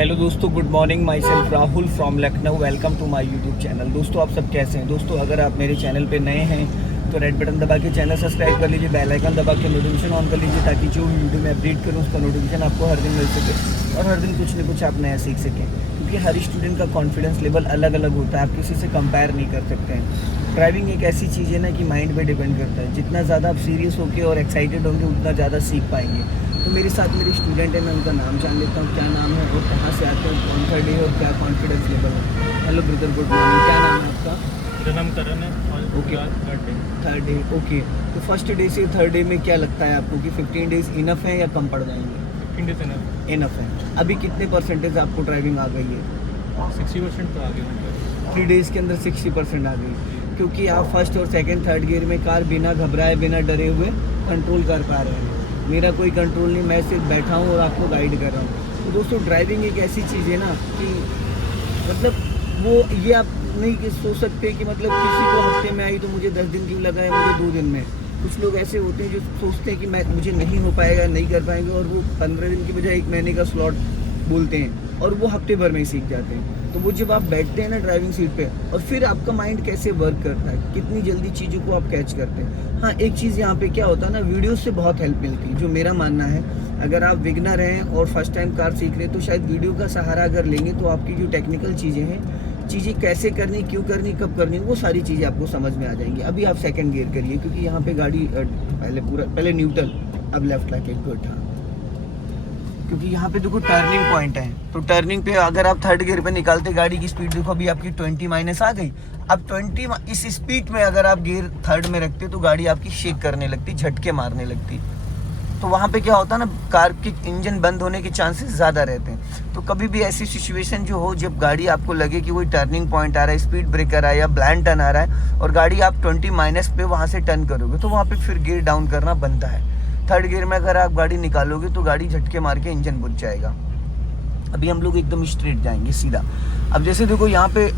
Hello दोस्तों, good morning. Myself Rahul from Lucknow. Welcome to my YouTube channel. दोस्तों, आप सब कैसे हैं? दोस्तों, अगर आप मेरे चैनल पे नए हैं तो रेड बटन दबा के चैनल सब्सक्राइब कर लीजिए, बेल आइकन दबा के नोटिफिकेशन ऑन कर लीजिए, ताकि जो वीडियो में अपडेट करूँ उसका नोटिफिकेशन आपको हर दिन मिल सके और हर दिन कुछ न कुछ आप नया सीख सकें। क्योंकि हर स्टूडेंट का कॉन्फिडेंस लेवल अलग अलग होता है, आप किसी से कंपेयर नहीं कर सकते हैं। ड्राइविंग एक ऐसी चीज़ है ना कि माइंड पे डिपेंड करता है। जितना ज़्यादा आप सीरियस होकर और एक्साइटेड होंगे उतना ज़्यादा सीख पाएंगे। तो मेरे साथ मेरे स्टूडेंट है, मैं उनका नाम जान लेता हूँ। क्या नाम है और कहाँ से आते हैं, कौन सा डे और क्या कॉन्फिडेंस लेवल है। Hello brother, good morning. क्या नाम है आपका? मेरा नाम करण है और ओके। Third day. ओके, तो फर्स्ट डे से थर्ड डे में क्या लगता है आपको कि 15 डेज इनफ है या कम पड़ जाएंगे? 15 डेज है। इनफ है। अभी कितने परसेंटेज आपको ड्राइविंग आ गई है? 60% तो आ गया मतलब 3 डेज़ के अंदर 60% आ गई। क्योंकि आप फर्स्ट और सेकंड थर्ड गियर में कार बिना घबराए बिना डरे हुए कंट्रोल कर पा रहे हैं। मेरा कोई कंट्रोल नहीं, मैं सिर्फ बैठा हूँ और आपको गाइड कर रहा हूँ। तो दोस्तों, ड्राइविंग एक ऐसी चीज़ है ना कि मतलब वो ये आप नहीं सोच सकते कि मतलब किसी को हफ्ते में आई तो मुझे 10 दिन क्यों लगा है, मुझे 2 दिन में। कुछ लोग ऐसे होते हैं जो सोचते हैं कि मुझे नहीं हो पाएगा, नहीं कर पाएंगे, और वो 15 दिन की बजाय 1 महीने का स्लॉट बोलते हैं और वो हफ्ते भर में ही सीख जाते हैं। तो वो जब आप बैठते हैं ना ड्राइविंग सीट पे, और फिर आपका माइंड कैसे वर्क करता है, कितनी जल्दी चीज़ों को आप कैच करते हैं। हाँ, एक चीज़ यहाँ पे क्या होता है ना, वीडियो से बहुत हेल्प मिलती है, जो मेरा मानना है। अगर आप बिगनर हैं और फर्स्ट टाइम कार सीख रहे हैं तो शायद वीडियो का सहारा अगर लेंगे तो आपकी जो टेक्निकल चीज़ें हैं, चीज़ें कैसे करनी, क्यों करनी, कब करनी, वो सारी चीज़ें आपको समझ में आ जाएंगी। अभी आप सेकंड गियर करिए, क्योंकि यहाँ पे गाड़ी पहले न्यूट्रल, अब लेफ्ट लाके गुड। हाँ, क्योंकि यहाँ पे देखो टर्निंग पॉइंट है, तो टर्निंग पे अगर आप थर्ड गियर पे निकालते, गाड़ी की स्पीड देखो अभी आपकी 20 माइनस आ गई। अब 20 इस स्पीड में अगर आप गियर थर्ड में रखते तो गाड़ी आपकी शेक करने लगती, झटके मारने लगती। तो वहाँ पे क्या होता है ना, कार की इंजन बंद होने के चांसेस ज़्यादा रहते हैं। तो कभी भी ऐसी सिचुएशन जो हो, जब गाड़ी आपको लगे कि कोई टर्निंग पॉइंट आ रहा है, स्पीड ब्रेकर आ रहा है या ब्लाइंड टर्न आ रहा है और गाड़ी आप 20 माइनस पे वहाँ से टर्न करोगे, तो वहाँ पे फिर गियर डाउन करना बनता है। थर्ड गियर में अगर आप गाड़ी निकालोगे तो गाड़ी झटके मार के इंजन बुझ जाएगा। अभी हम लोग एकदम स्ट्रेट जाएंगे सीधा। अब जैसे देखो यहाँ पे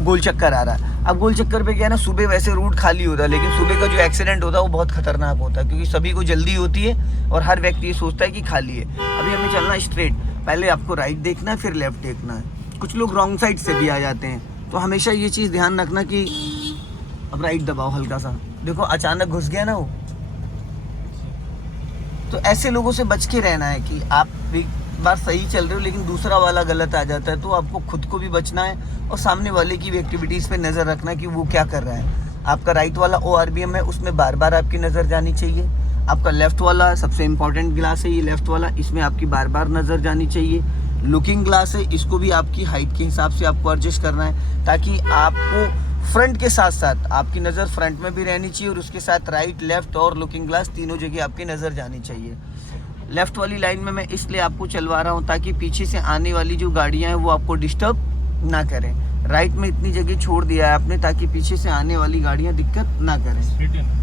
गोल चक्कर आ रहा है। अब गोल चक्कर पे क्या है ना, सुबह वैसे रूट खाली होता है, लेकिन सुबह का जो एक्सीडेंट होता है वो बहुत खतरनाक होता है, क्योंकि सभी को जल्दी होती है और हर व्यक्ति ये सोचता है कि खाली है। अभी हमें चलना स्ट्रेट, पहले आपको राइट देखना है, फिर लेफ्ट देखना है। कुछ लोग रॉन्ग साइड से भी आ जाते हैं, तो हमेशा ये चीज़ ध्यान रखना कि अब राइट दबाओ हल्का सा, देखो अचानक घुस गया ना वो। तो ऐसे लोगों से बच के रहना है कि आप एक बार सही चल रहे हो लेकिन दूसरा वाला गलत आ जाता है, तो आपको खुद को भी बचना है और सामने वाले की भी एक्टिविटीज़ पे नज़र रखना है कि वो क्या कर रहा है। आपका राइट वाला ORBM है, उसमें बार बार आपकी नज़र जानी चाहिए। आपका लेफ्ट वाला सबसे इम्पॉर्टेंट ग्लास है, ये लेफ्ट वाला, इसमें आपकी बार बार नज़र जानी चाहिए। लुकिंग ग्लास है, इसको भी आपकी हाइट के हिसाब से आपको एडजस्ट करना है, ताकि आपको फ्रंट के साथ साथ आपकी नज़र फ्रंट में भी रहनी चाहिए और उसके साथ राइट, लेफ्ट और लुकिंग ग्लास तीनों जगह आपकी नज़र जानी चाहिए। लेफ्ट वाली लाइन में मैं इसलिए आपको चलवा रहा हूँ ताकि पीछे से आने वाली जो गाड़ियाँ हैं वो आपको डिस्टर्ब ना करें। राइट में इतनी जगह छोड़ दिया है आपने ताकि पीछे से आने वाली गाड़ियाँ दिक्कत ना करें।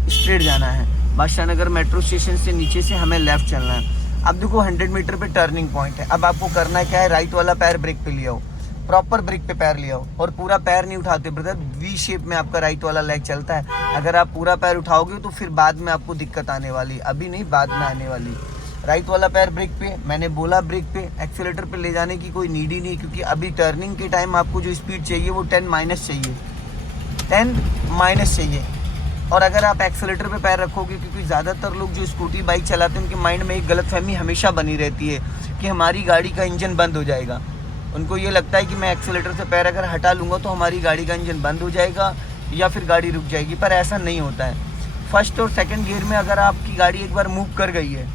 स्ट्रेट जाना है, बादशाह नगर मेट्रो स्टेशन से नीचे से हमें लेफ्ट चलना है। अब देखो 100 मीटर पे टर्निंग पॉइंट है। अब आपको करना क्या है, राइट वाला पैर ब्रेक पे लिया हो, प्रॉपर ब्रेक पे पैर लिया हो, और पूरा पैर नहीं उठाते ब्रदर, वी शेप में आपका राइट वाला लेग चलता है। अगर आप पूरा पैर उठाओगे तो फिर बाद में आपको दिक्कत आने वाली, अभी नहीं बाद में आने वाली। राइट वाला पैर ब्रेक पे, मैंने बोला ब्रेक पे, एक्सीलेटर पे ले जाने की कोई नीड ही नहीं, क्योंकि अभी टर्निंग के टाइम आपको जो स्पीड चाहिए वो 10 माइनस चाहिए, 10 माइनस चाहिए। और अगर आप एक्सीलेटर पे पैर रखोगे, क्योंकि ज़्यादातर लोग जो स्कूटी बाइक चलाते हैं उनके माइंड में एक गलतफहमी हमेशा बनी रहती है कि हमारी गाड़ी का इंजन बंद हो जाएगा। उनको ये लगता है कि मैं एक्सीलेटर से पैर अगर हटा लूँगा तो हमारी गाड़ी का इंजन बंद हो जाएगा या फिर गाड़ी रुक जाएगी, पर ऐसा नहीं होता है। फर्स्ट और सेकंड गियर में अगर आपकी गाड़ी एक बार मूव कर गई है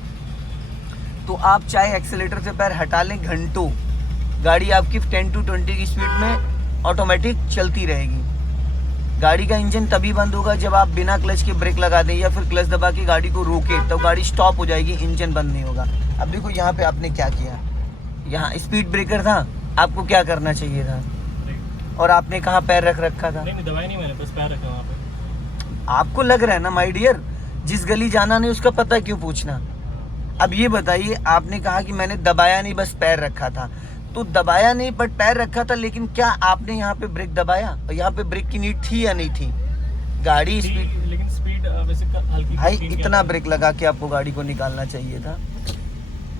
तो आप चाहे एक्सीलेटर से पैर हटा लें घंटों, गाड़ी आपकी 10 to 20 की स्पीड में ऑटोमेटिक चलती रहेगी। गाड़ी का इंजन तभी बंद होगा जब आप बिना क्लच के ब्रेक लगा दें या फिर क्लच दबा के गाड़ी को रोके, तो गाड़ी स्टॉप हो जाएगी, इंजन बंद नहीं होगा। अब देखो यहाँ पे आपने क्या किया, यहाँ स्पीड ब्रेकर था, आपको क्या करना चाहिए था, और आपने कहाँ पैर रख रखा था? नहीं, दबाई नहीं मैंने, बस पैर रखा वहाँ पे। आपको लग रहा है ना माय डियर, जिस गली जाना नहीं उसका पता क्यों पूछना। अब ये बताइए, आपने कहा कि मैंने दबाया नहीं बस पैर रखा था, तो दबाया नहीं बट पैर रखा था, लेकिन क्या आपने यहाँ पे ब्रेक दबाया? यहाँ पे ब्रेक की नीड थी या नहीं थी? गाड़ी स्पीड, लेकिन स्पीड वैसे हल्की भाई इतना ब्रेक लगा के आपको गाड़ी को निकालना चाहिए था।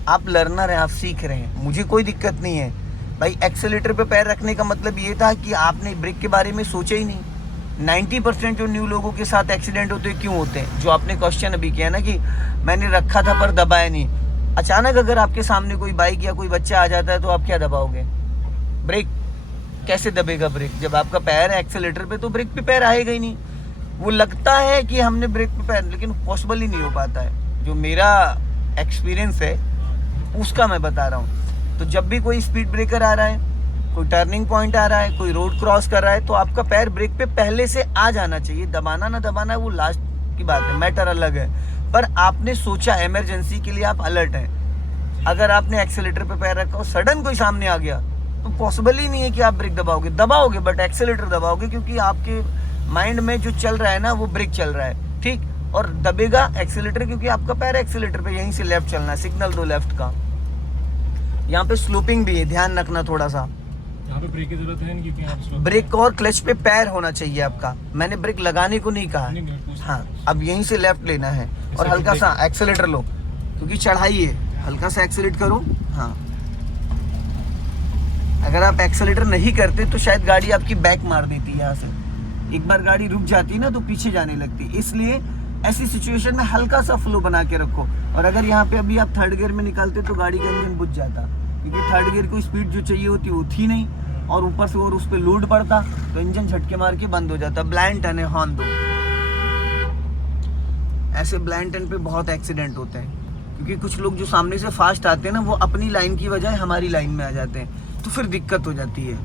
आप लर्नर हैं, आप सीख रहे हैं, मुझे कोई दिक्कत नहीं है, भाई एक्सेलेटर पे पैर रखने का मतलब ये था कि आपने ब्रेक के बारे में सोचा ही नहीं। 90% जो न्यू लोगों के साथ एक्सीडेंट होते हैं क्यों होते हैं, जो आपने क्वेश्चन अभी किया ना कि मैंने रखा था पर दबाया नहीं। अचानक अगर आपके सामने कोई बाइक या कोई बच्चा आ जाता है तो आप क्या दबाओगे? ब्रेक। कैसे दबेगा ब्रेक? जब आपका पैर है एक्सेलेटर पे तो ब्रेक पे पैर आएगा ही नहीं। वो लगता है कि हमने ब्रेक पे पैर, लेकिन पॉसिबल ही नहीं हो पाता है। जो मेरा एक्सपीरियंस है उसका मैं बता रहा हूँ। तो जब भी कोई स्पीड ब्रेकर आ रहा है, कोई टर्निंग पॉइंट आ रहा है, कोई रोड क्रॉस कर रहा है, तो आपका पैर ब्रेक पे पहले से आ जाना चाहिए। दबाना ना दबाना वो लास्ट की बात है, मैटर अलग है। पर आपने सोचा इमरजेंसी के लिए, आप अलर्ट हैं। अगर आपने एक्सेलेटर पे पैर रखा और सडन कोई सामने आ गया तो पॉसिबल ही नहीं है कि आप ब्रेक दबाओगे बट एक्सेलेटर दबाओगे, क्योंकि आपके माइंड में जो चल रहा है ना वो ब्रेक चल रहा है, ठीक। और दबेगा एक्सेलेटर क्योंकि आपका पैर एक्सेलेटर पे, यहीं से लेफ्ट चलना है, सिग्नल दो लेफ्ट का। यहाँ पे स्लोपिंग भी है, ध्यान रखना थोड़ा सा। यहाँ पे ब्रेक की जरूरत है नहीं क्योंकि आप स्लो ब्रेक और क्लच पे पैर होना चाहिए आपका। मैंने ब्रेक लगाने को नहीं कहा। हाँ, अब यहीं से लेफ्ट लेना है और हल्का सा एक्सेलेटर लो क्योंकि चढ़ाई है, हल्का सा एक्सेलेरेट करो। हाँ, अगर आप एक्सेलेटर नहीं करते तो शायद गाड़ी आपकी बैक मार देती है। यहाँ से एक बार गाड़ी रुक जाती ना तो पीछे जाने लगती, इसलिए ऐसी सिचुएशन में हल्का सा फ्लो बना के रखो। और अगर यहाँ पे अभी आप थर्ड गियर में निकालते तो गाड़ी का इंजन बुझ जाता, क्योंकि थर्ड गियर को स्पीड जो चाहिए होती वो थी नहीं, और ऊपर से और उस पर लोड पड़ता तो इंजन झटके मार के बंद हो जाता। ब्लाइंड टर्न है, हॉर्न दो। ऐसे ब्लाइंड टर्न पे बहुत एक्सीडेंट होते हैं, क्योंकि कुछ लोग जो सामने से फास्ट आते हैं ना वो अपनी लाइन की बजाय हमारी लाइन में आ जाते हैं, तो फिर दिक्कत हो जाती है।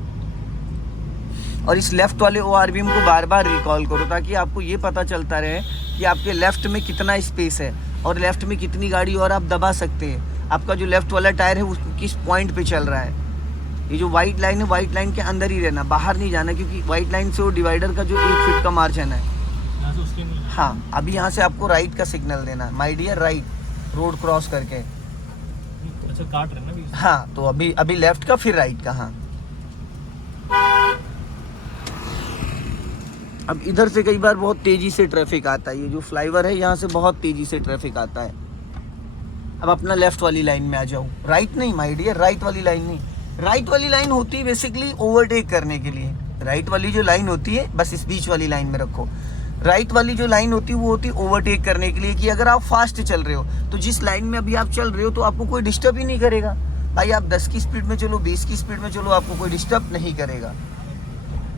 और इस लेफ्ट वाले ORVM को बार बार रिकॉल करो ताकि आपको ये पता चलता रहे कि आपके लेफ्ट में कितना स्पेस है और लेफ्ट में कितनी गाड़ी और आप दबा सकते हैं। आपका जो लेफ्ट वाला टायर है उसको किस पॉइंट पे चल रहा है। ये जो वाइट लाइन है, वाइट लाइन के अंदर ही रहना, बाहर नहीं जाना, क्योंकि वाइट लाइन से वो डिवाइडर का जो 1 फीट का मार्जिन है। हाँ, अभी यहाँ से आपको राइट का सिग्नल देना है, my dear right, road cross करके। अच्छा, काट रहे हैं ना। हाँ, तो अभी लेफ्ट का फिर राइट का। हाँ, अब इधर से कई बार बहुत तेजी से ट्रैफिक आता है। ये जो फ्लाईओवर है यहाँ से बहुत तेजी से ट्रैफिक आता है। अब अपना लेफ्ट वाली लाइन में आ जाओ, राइट नहीं माय डियर, राइट वाली लाइन नहीं। राइट वाली लाइन होती है बेसिकली ओवरटेक करने के लिए। राइट वाली जो लाइन होती है बस इस बीच वाली लाइन में रखो। राइट वाली जो लाइन होती है वो होती है ओवरटेक करने के लिए, कि अगर आप फास्ट चल रहे हो तो जिस लाइन में अभी आप चल रहे हो तो आपको कोई डिस्टर्ब ही नहीं करेगा। भाई आप 10 की स्पीड में चलो, 20 की स्पीड में चलो, आपको कोई डिस्टर्ब नहीं करेगा।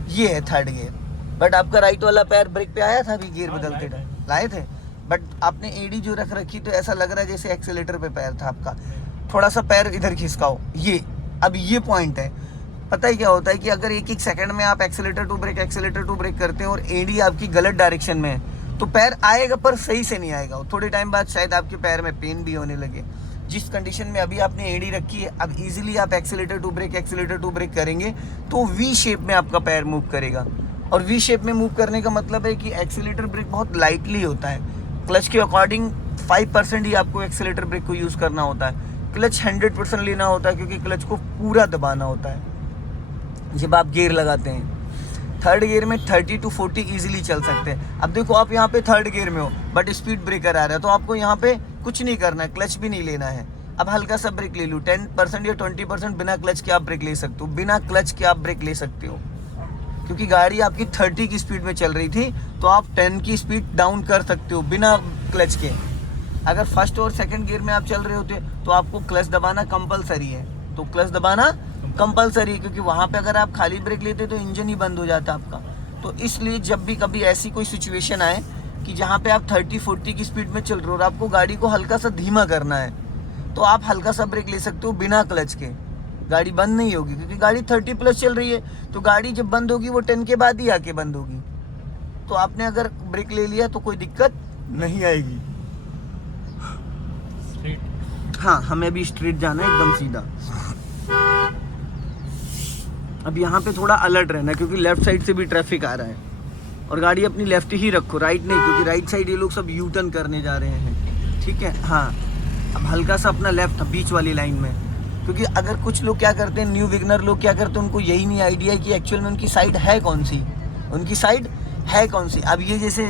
ये है थर्ड गियर। बट आपका राइट वाला पैर ब्रेक पे आया था अभी गियर बदलते टाइम? लाए थे, बट आपने एडी जो रख रखी तो ऐसा लग रहा है जैसे एक्सेलेटर पे पैर था आपका। थोड़ा सा पैर इधर खिसकाओ। ये अब ये पॉइंट है। पता है क्या होता है कि अगर एक सेकंड में आप एक्सेलेटर टू ब्रेक करते हैं और एडी आपकी गलत डायरेक्शन में है तो पैर आएगा पर सही से नहीं आएगा। थोड़े टाइम बाद शायद आपके पैर में पेन भी होने लगे। जिस कंडीशन में अभी आपने एडी रखी है, अब इजीली आप एक्सेलेटर टू ब्रेक करेंगे तो वी शेप में आपका पैर मूव करेगा। और वी शेप में मूव करने का मतलब है कि एक्सेलेटर ब्रेक बहुत लाइटली होता है। क्लच के अकॉर्डिंग 5% ही आपको एक्सेलेटर ब्रेक को यूज़ करना होता है। क्लच 100% लेना होता है, क्योंकि क्लच को पूरा दबाना होता है जब आप गियर लगाते हैं। थर्ड गियर में 30 to 40 ईजिली चल सकते हैं। अब देखो आप यहाँ पे थर्ड गियर में हो बट स्पीड ब्रेकर आ रहा है तो आपको यहाँ पे कुछ नहीं करना है, क्लच भी नहीं लेना है। अब हल्का सा ब्रेक ले लूँ, 10% या 20% बिना क्लच के आप ब्रेक ले सकते हो। बिना क्लच के आप ब्रेक ले सकते हो, क्योंकि गाड़ी आपकी 30 की स्पीड में चल रही थी तो आप 10 की स्पीड डाउन कर सकते हो बिना क्लच के। अगर फर्स्ट और सेकंड गियर में आप चल रहे होते तो आपको क्लच दबाना कंपलसरी है। तो क्लच दबाना कंपलसरी है, क्योंकि वहाँ पे अगर आप खाली ब्रेक लेते तो इंजन ही बंद हो जाता आपका। तो इसलिए जब भी कभी ऐसी कोई सिचुएशन आए कि जहाँ पे आप 30-40 की स्पीड में चल रहे हो और आपको गाड़ी को हल्का सा धीमा करना है तो आप हल्का सा ब्रेक ले सकते हो बिना क्लच के। गाड़ी बंद नहीं होगी, क्योंकि गाड़ी 30+ चल रही है तो गाड़ी जब बंद होगी वो 10 के बाद ही आके बंद होगी। तो आपने अगर ब्रेक ले लिया तो कोई दिक्कत नहीं आएगी। हाँ, हमें अभी स्ट्रेट जाना है एकदम सीधा। अब यहाँ पे थोड़ा अलर्ट रहना, क्योंकि लेफ्ट साइड से भी ट्रैफिक आ रहा है और गाड़ी अपनी लेफ्ट ही रखो, राइट नहीं, क्योंकि राइट साइड ये लोग सब यू टर्न करने जा रहे हैं। ठीक है, हाँ, अब हल्का सा अपना लेफ्ट बीच वाली लाइन में, क्योंकि अगर कुछ लोग क्या करते हैं, न्यू विगनर लोग क्या करते हैं, उनको यही नहीं आइडिया है कि एक्चुअल में उनकी साइड है कौन सी। अब ये जैसे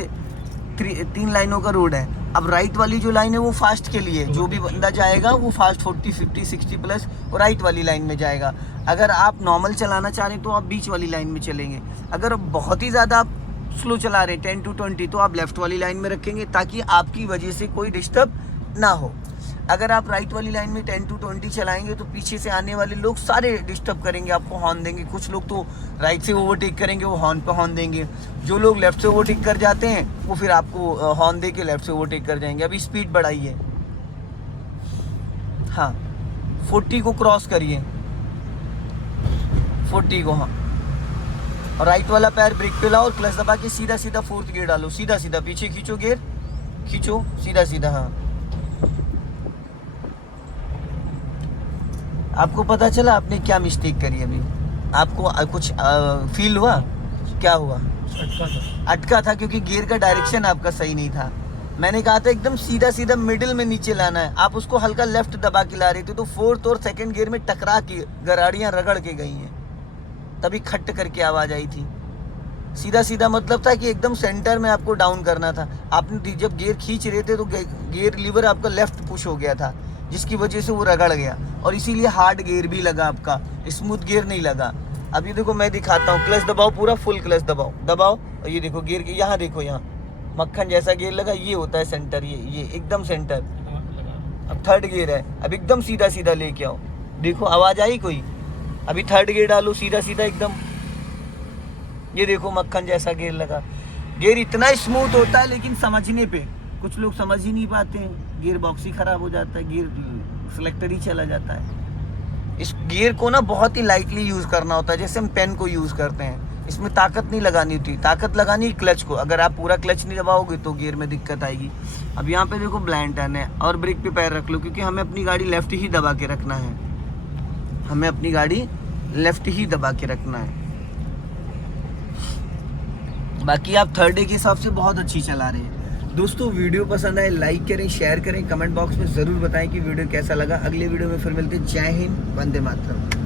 3 लाइनों का रोड है अब राइट वाली जो लाइन है वो फास्ट के लिए, जो भी बंदा जाएगा वो फास्ट 40, 50, 60 प्लस वो राइट वाली लाइन में जाएगा। अगर आप नॉर्मल चलाना चाह रहे हैं तो आप बीच वाली लाइन में चलेंगे। अगर बहुत ही ज़्यादा आप स्लो चला रहे हैं 10 to 20 तो आप लेफ्ट वाली लाइन में रखेंगे ताकि आपकी वजह से कोई डिस्टर्ब ना हो। अगर आप राइट वाली लाइन में 10 to 20 चलाएंगे तो पीछे से आने वाले लोग सारे डिस्टर्ब करेंगे, आपको हॉर्न देंगे। कुछ लोग तो राइट से ओवरटेक करेंगे, वो हॉर्न पे हॉर्न देंगे। जो लोग लेफ्ट से ओवरटेक कर जाते हैं वो फिर आपको हॉर्न दे के लेफ्ट से ओवरटेक कर जाएंगे। अभी स्पीड बढ़ाइए, हाँ 40 को क्रॉस करिए, 40 को, हाँ। और राइट वाला पैर ब्रेक पे लाओ और क्लच दबा के सीधा सीधा फोर्थ गियर डालो, सीधा सीधा पीछे खींचो, गियर खींचो सीधा सीधा, हाँ। आपको पता चला आपने क्या मिस्टेक करी अभी? आपको कुछ फील हुआ? क्या हुआ? अटका था क्योंकि गियर का डायरेक्शन आपका सही नहीं था। मैंने कहा था एकदम सीधा सीधा मिडिल में नीचे लाना है, आप उसको हल्का लेफ्ट दबा के ला रहे थे, तो फोर्थ और सेकंड गियर में टकरा के गराड़ियाँ रगड़ के गई हैं, तभी खट करके आवाज़ आई थी। सीधा सीधा मतलब था कि एकदम सेंटर में आपको डाउन करना था। आपने जब गियर खींच रहे थे तो गियर लीवर आपका लेफ्ट पुश हो गया था, जिसकी वजह से वो रगड़ गया और इसीलिए हार्ड गियर भी लगा, आपका स्मूथ गियर नहीं लगा। अब ये देखो मैं दिखाता हूँ, क्लच दबाओ, पूरा फुल क्लच दबाओ, दबाओ, और ये देखो गियर यहाँ देखो, यहाँ मक्खन जैसा गियर लगा, ये होता है सेंटर, ये एकदम सेंटर। अब थर्ड गियर है, अब एकदम सीधा सीधा लेके आओ, देखो आवाज़ आई कोई? अभी थर्ड गियर डालो, सीधा सीधा एकदम, ये देखो मक्खन जैसा गियर लगा। गियर इतना स्मूथ होता है लेकिन समझने पे कुछ लोग समझ ही नहीं पाते हैं, गियर बॉक्स ही खराब हो जाता है, गियर सिलेक्टर ही चला जाता है। इस गियर को ना बहुत ही लाइटली यूज़ करना होता है, जैसे हम पेन को यूज़ करते हैं। इसमें ताकत नहीं लगानी होती, ताकत लगानी है क्लच को। अगर आप पूरा क्लच नहीं दबाओगे तो गियर में दिक्कत आएगी। अब यहाँ पे देखो ब्लाइंड टर्न है और ब्रेक पे पैर रख लो, क्योंकि हमें अपनी गाड़ी लेफ्ट ही दबा के रखना है, हमें अपनी गाड़ी लेफ्ट ही दबा के रखना है। बाकी आप थर्ड डे के हिसाब से बहुत अच्छी चला रहे हैं। दोस्तों वीडियो पसंद आए लाइक करें, शेयर करें, कमेंट बॉक्स में ज़रूर बताएं कि वीडियो कैसा लगा। अगले वीडियो में फिर मिलते हैं। जय हिंद, वंदे मातरम।